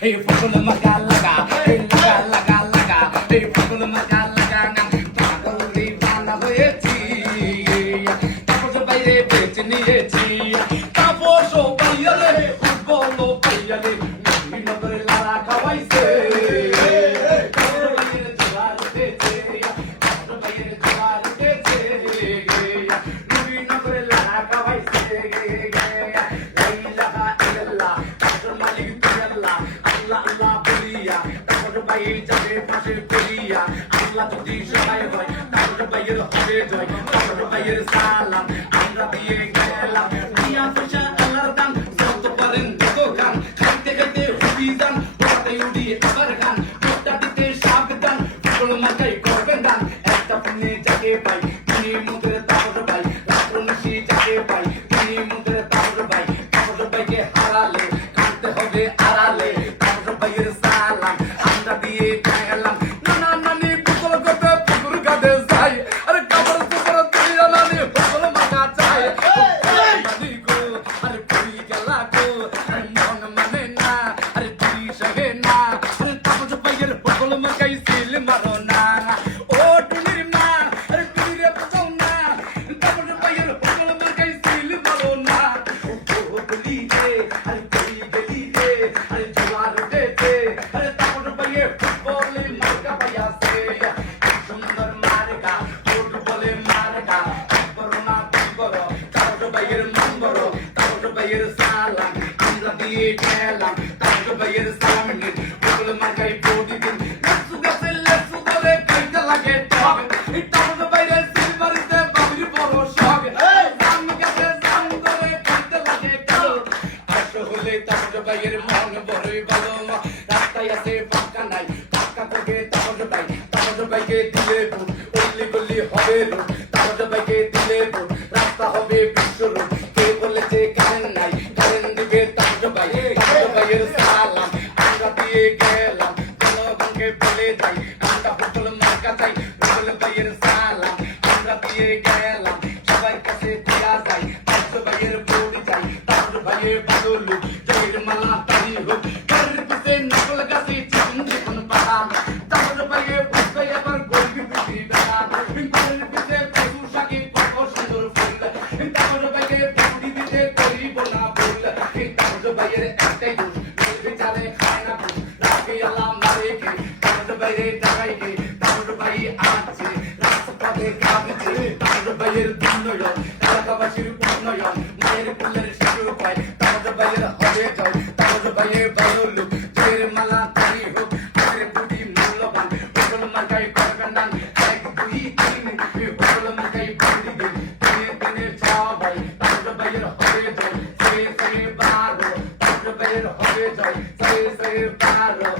Hey, fucking maga laga, hey laga laga laga, hey fucking maga laga, pakoli bana hoyechi, tapo bayre bech niyechi, tapo so bayale, bolo bayale, ninogre lara khawaise, tapo bayre jawar deche, tapo bayre jawar deche, ninogre lara khawaise, la ilaha illallah, tapo malik illallah. Allah boliya তারপর বাইরে যাবে পাশে বলিয়া আল্লাহ যদি সহায় হয় তারপর বাইরে হবে জয় তারপর বাইরে সালাম আমরা দিয়ে গেলাম দিয়া পয়সা আল্লাহর দান যত পারেন যত গান খাইতে খাইতে হুবি দান ওটাতে উড়ি আবার গান ওটা দিতে সাবধান ফুল মাথায় করবেন দান একটা পুনে যাকে পাই তিনি মুখের তারপর পাই রাত্র নিশি যাকে পাই তিনি মুখের তারপর পাই তারপর বাইকে হারালে কাঁদতে হবে আড়ালে রাস্তা হবে বিশ্ব কে বলেছে কারেন্ট নাই কারেন্ট দিকে তার ভাইয়ের সালাম আমরা দিয়ে গেলাম জনগণকে বলে যাই আমরা হোটেল মার্কা চাই হোটেল ভাইয়ের সালাম আমরা দিয়ে গেলাম সবার কাছে দেয়া যায় তার ভাইয়ের বড়ি চাই তার ভাইয়ের বাদলু জয়ের মালা তারি হোক কারের পিছে নকল গাছে চিকন চিকন পাহাম তার ভাইয়ের বুঝতে আবার গর্বি বুঝি বেড়া কারের পিছে পশু শাকে কত সুন্দর ফুল তার ভাইয়ের বড়ি দিতে করিব না ভুল তার ভাইয়ের একটাই দোষ চালে খায় না রাখি আল্লাহ মারেকে তার বাইরে টাকাইকে তার ভাই আছে রাস্তাতে কাঁদছে তার ভাইয়ের উন্নয়ন এলাকাবাসীর উন্নয়ন মায়ের কুলের শিশু পায় তার ভাইয়ের হবে যাও তার ভাইয়ের বায়ুল জয়ের মালা তারি হোক তাদের বুদ্ধি মূল্যবান হোটেল মার্কাই করবেন না এক দুই তিন হোটেল মার্কাই বুদ্ধি দিন দিনে দিনে যাও ভাই তার ভাইয়ের হবে যাও সে সে বারো তার ভাইয়ের হবে যাও সে সে বারো